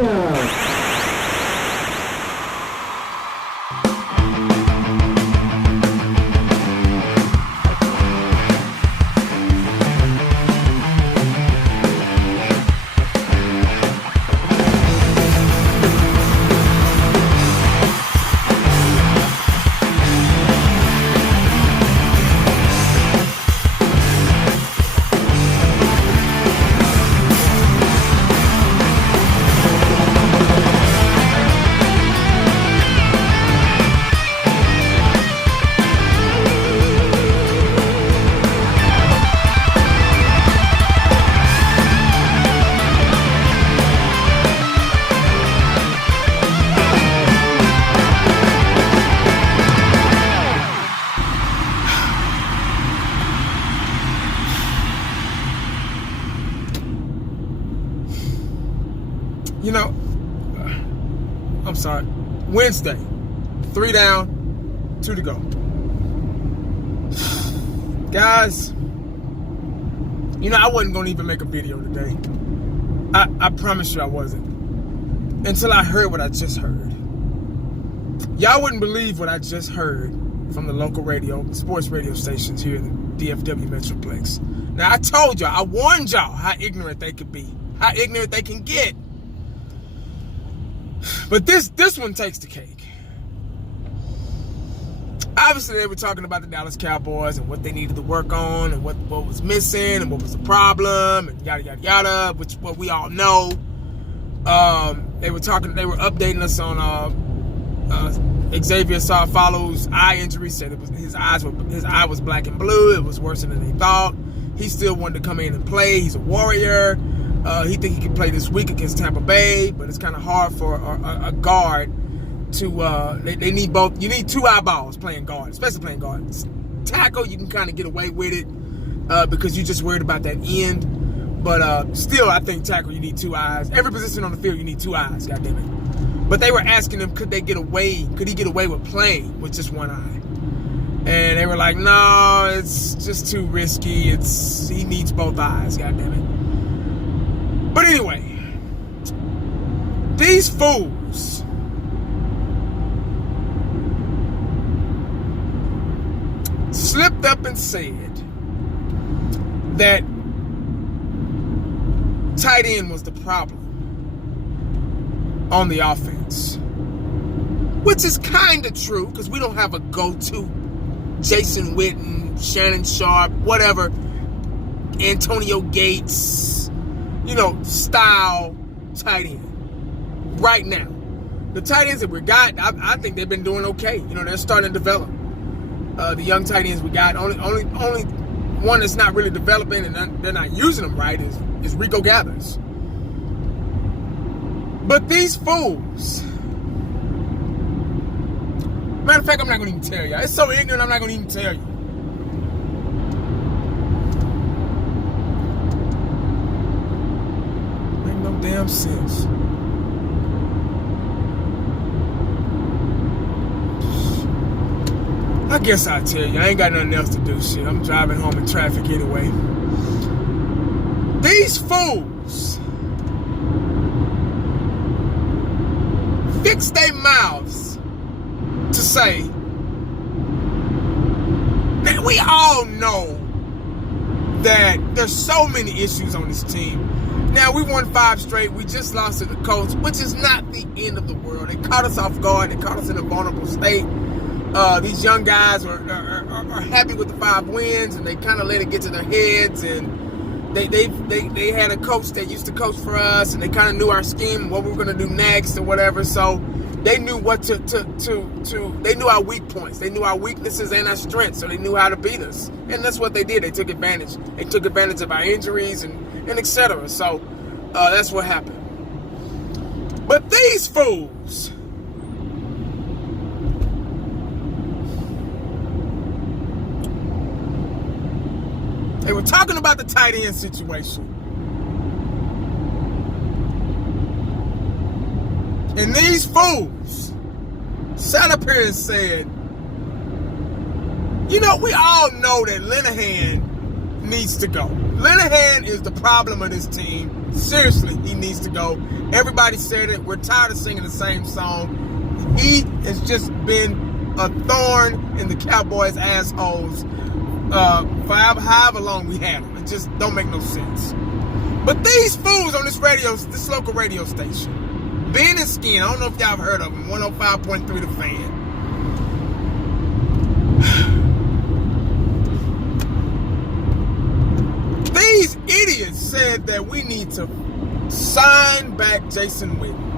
Show. You know, I'm sorry. Wednesday, 3 down, 2 to go. Guys, you know, I wasn't going to even make a video today. I promise you I wasn't. Until I heard what I just heard. Y'all wouldn't believe what I just heard from the local radio, sports radio stations here in the DFW Metroplex. Now, I told y'all, I warned y'all how ignorant they could be, how ignorant they can get. But this one takes the cake. Obviously, they were talking about the Dallas Cowboys and what they needed to work on and what was missing and what was the problem and yada, yada, yada, which what we all know. They were updating us on Xavier Fallow's eye injury, said his eye was black and blue. It was worse than they thought. He still wanted to come in and play. He's a warrior. He think he can play this week against Tampa Bay, but it's kind of hard for a guard to. They need both. You need two eyeballs playing guard, especially playing guard. Tackle, you can kind of get away with it because you're just worried about that end. But still, I think tackle, you need two eyes. Every position on the field, you need two eyes. God damn it. But they were asking him, could he get away with playing with just one eye? And they were like, no, it's just too risky. He needs both eyes. God damn it. But anyway, these fools slipped up and said that tight end was the problem on the offense, which is kind of true because we don't have a go-to Jason Witten, Shannon Sharp, whatever, Antonio Gates, style tight end right now. The tight ends that we got, I think they've been doing okay. They're starting to develop. The young tight ends we got, only one that's not really developing and they're not using them right is Rico Gathers. But these fools, matter of fact, I'm not going to even tell you. It's so ignorant, I'm not going to even tell you. Damn sense. I guess I'll tell you. I ain't got nothing else to do. Shit, I'm driving home in traffic anyway. These fools fix their mouths to say that we all know that there's so many issues on this team. Now, we won 5 straight. We just lost to the Colts, which is not the end of the world. They caught us off guard. They caught us in a vulnerable state. These young guys are happy with the 5 wins, and they kind of let it get to their heads. And they had a coach that used to coach for us, and they kind of knew our scheme, what we were going to do next, or whatever. So they knew what they knew our weak points. They knew our weaknesses and our strengths, so they knew how to beat us. And that's what they did. They took advantage. They took advantage of our injuries and etc. So that's what happened. But these fools they were talking about the tight end situation. And these fools sat up here and said, we all know that Linehan needs to go. Linehan is the problem of this team. Seriously, he needs to go. Everybody said it. We're tired of singing the same song. He has just been a thorn in the Cowboys' assholes for however long we had him. It just don't make no sense. But these fools on this local radio station, Ben and Skin, I don't know if y'all have heard of them, 105.3 The Fan. These idiots said that we need to sign back Jason Witten.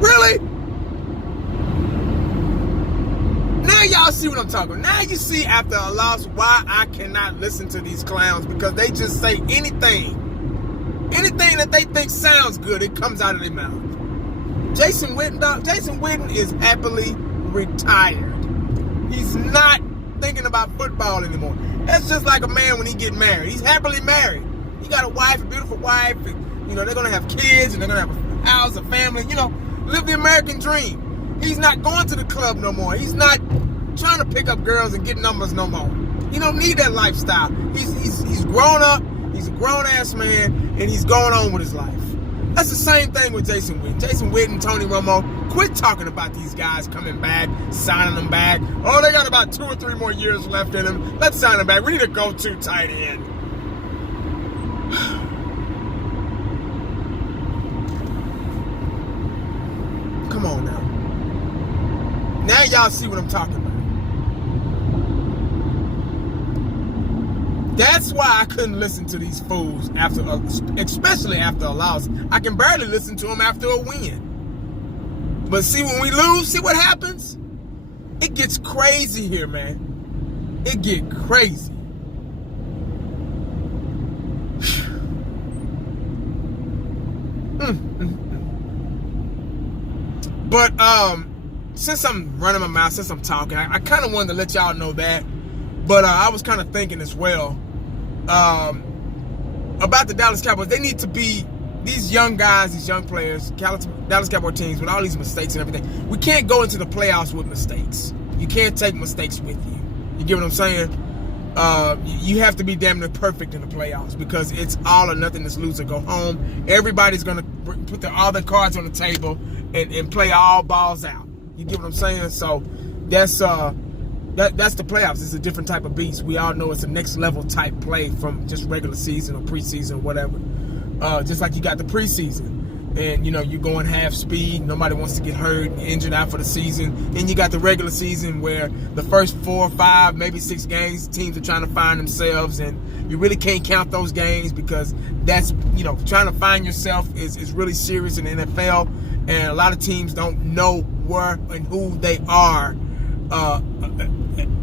Really? Now y'all see what I'm talking about. Now you see after a loss why I cannot listen to these clowns, because they just say anything that they think sounds good, it comes out of their mouth. Jason Witten, dog, Jason Witten is happily retired. He's not thinking about football anymore. That's just like a man when he get married. He's happily married. He got a wife, a beautiful wife, and they're gonna have kids, and they're gonna have a house, a family, live the American dream. He's not going to the club no more. He's not trying to pick up girls and get numbers no more. He don't need that lifestyle. He's grown up, he's a grown-ass man, and he's going on with his life. That's the same thing with Jason Witten. Jason Witten, Tony Romo, quit talking about these guys coming back, signing them back. Oh, they got about 2 or 3 more years left in them. Let's sign them back. We need a go-to tight end. Come on now. Now y'all see what I'm talking about. That's why I couldn't listen to these fools especially after a loss. I can barely listen to them after a win. But see, when we lose, see what happens? It gets crazy here, man. It get crazy. But since I'm running my mouth, since I'm talking, I kind of wanted to let y'all know that. But I was kind of thinking as well about the Dallas Cowboys. They need to be, these young guys, these young players, Dallas Cowboys teams with all these mistakes and everything. We can't go into the playoffs with mistakes. You can't take mistakes with you. You get what I'm saying? You have to be damn near perfect in the playoffs, because it's all or nothing. This loser go home. Everybody's going to put all their cards on the table and play all balls out. You get what I'm saying? So that's the playoffs. It's a different type of beast. We all know it's a next level type play from just regular season or preseason or whatever. Just like you got the preseason, and you're going half speed. Nobody wants to get hurt, injured out for the season. And you got the regular season where the first 4 or 5, maybe 6 games, teams are trying to find themselves, and you really can't count those games, because that's trying to find yourself is really serious in the NFL, and a lot of teams don't know where and who they are.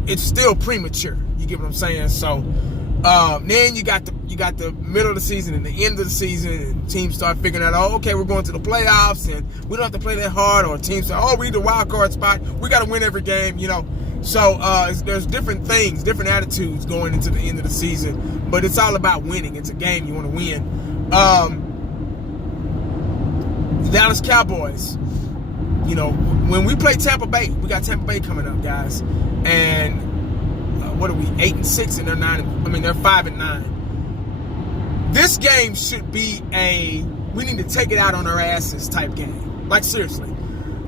It's still premature. You get what I'm saying? So then you got the middle of the season and the end of the season, and teams start figuring out, oh, okay, we're going to the playoffs, and we don't have to play that hard. Or teams say, oh, we need the wild card spot. We got to win every game. So there's different things, different attitudes going into the end of the season, but it's all about winning. It's a game. You want to win. The Dallas Cowboys, when we play Tampa Bay, we got Tampa Bay coming up, guys. And what are we, 8-6, and they're 5-9. This game should be we need to take it out on our asses type game. Like, seriously.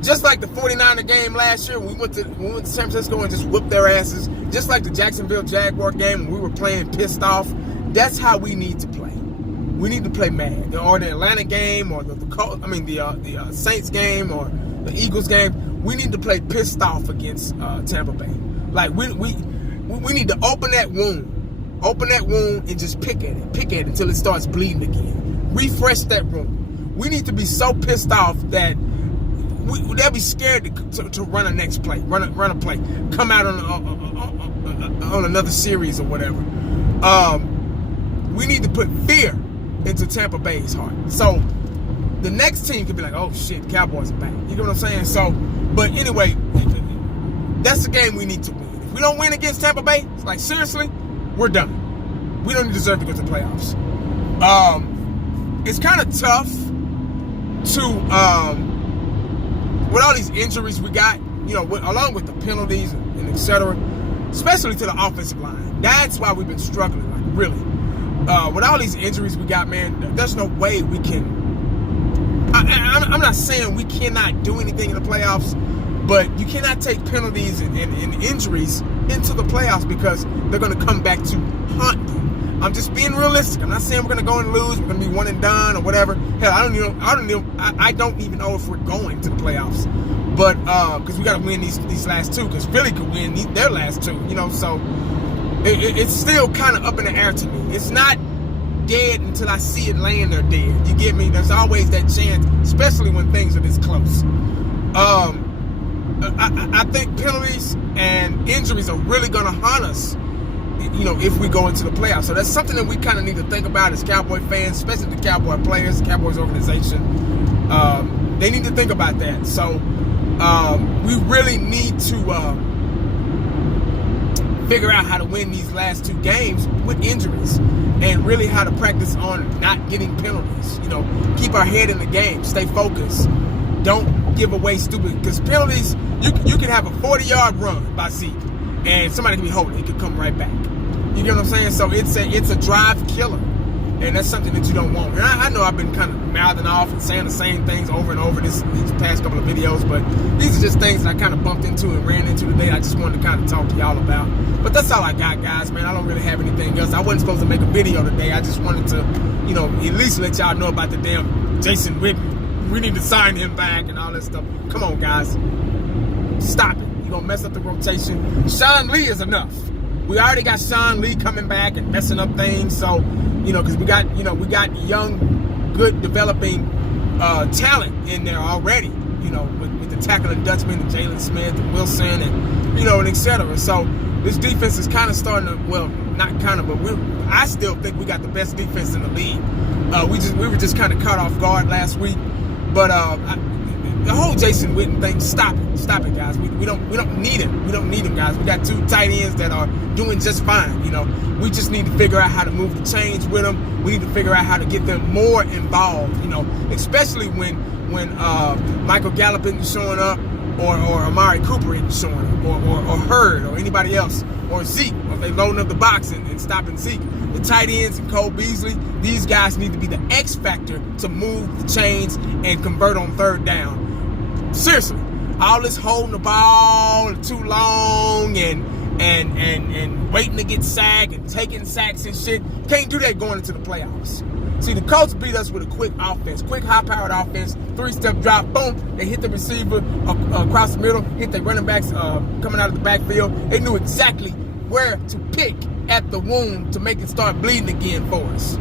Just like the 49er game last year, when we went to San Francisco and just whooped their asses. Just like the Jacksonville Jaguar game when we were playing pissed off. That's how we need to play. We need to play mad. Or the Atlanta game, or the Saints game, or the Eagles game. We need to play pissed off against Tampa Bay. Like, we need to open that wound and just pick at it until it starts bleeding again. Refresh that wound. We need to be so pissed off that they'll be scared to run a next play, run a play, come out on another series or whatever. We need to put fear into Tampa Bay's heart. So the next team could be like, oh shit, Cowboys are back. You know what I'm saying? So, but anyway, that's the game we need to win. If we don't win against Tampa Bay, it's like, seriously, we're done. We don't deserve to go to the playoffs. It's kind of tough to, with all these injuries we got, along with the penalties and et cetera, especially to the offensive line. That's why we've been struggling, like really. With all these injuries we got, man, there's no way we can. I'm not saying we cannot do anything in the playoffs, but you cannot take penalties and injuries into the playoffs because they're going to come back to haunt you. I'm just being realistic. I'm not saying we're going to go and lose. We're going to be one and done or whatever. Hell, I don't even know if we're going to the playoffs. But because we got to win these last two, because Philly could win their last two, so it's still kind of up in the air to me. It's not dead until I see it laying there dead. You get me? There's always that chance, especially when things are this close. I think penalties and injuries are really going to haunt us, if we go into the playoffs. So that's something that we kind of need to think about as Cowboy fans, especially the Cowboy players, Cowboys organization. They need to think about that. So we really need to figure out how to win these last two games with injuries and really how to practice on not getting penalties. Keep our head in the game, stay focused. Don't give away stupid, because penalties, you can have a 40-yard run by Zeke and somebody can be holding it. It could come right back. You get what I'm saying? So it's a drive killer, and that's something that you don't want. And I know I've been kind of mouthing off and saying the same things over and over these past couple of videos, but these are just things that I kind of bumped into and ran into today. I just wanted to kind of talk to y'all about. But that's all I got, guys, man. I don't really have anything else. I wasn't supposed to make a video today. I just wanted to, at least let y'all know about the damn Jason Witten. We need to sign him back and all that stuff. Come on, guys. Stop it. You're going to mess up the rotation. Sean Lee is enough. We already got Sean Lee coming back and messing up things. So, because we got young, good, developing talent in there already, with the tackling Dutchman and Jalen Smith and Wilson and, and et cetera. So this defense is kind of starting to, well, not kind of, but I still think we got the best defense in the league. We were just kind of caught off guard last week. But the whole Jason Witten thing, stop it, guys. We don't need him. We don't need him, guys. We got two tight ends that are doing just fine. We just need to figure out how to move the chains with them. We need to figure out how to get them more involved. Especially when Michael Gallup isn't showing up, or Amari Cooper isn't showing up, or Hurd, or anybody else, or Zeke, or if they loading up the box and stopping Zeke. The tight ends and Cole Beasley, these guys need to be the X factor to move the chains and convert on third down. Seriously, all this holding the ball too long and waiting to get sacked and taking sacks and shit, can't do that going into the playoffs. See, the Colts beat us with a quick offense, quick high-powered offense, three-step drop, boom, they hit the receiver across the middle, hit the running backs coming out of the backfield. They knew exactly where to pick at the wound to make it start bleeding again for us.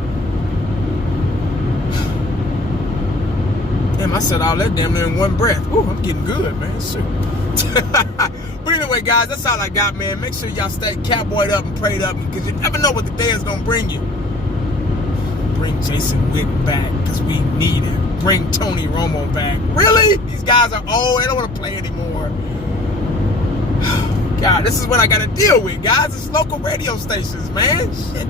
Damn, I said all that damn near in one breath. Ooh, I'm getting good, man. Shit. But anyway, guys, that's all I got, man. Make sure y'all stay cowboyed up and prayed up, because you never know what the day is going to bring you. Bring Jason Witten back, because we need him. Bring Tony Romo back. Really? These guys are old. They don't want to play anymore. God, this is what I got to deal with, guys. It's local radio stations, man. Shit.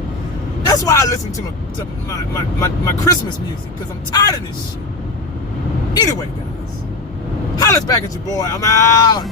That's why I listen to my Christmas music, because I'm tired of this shit. Anyway, guys, holla back at your boy. I'm out.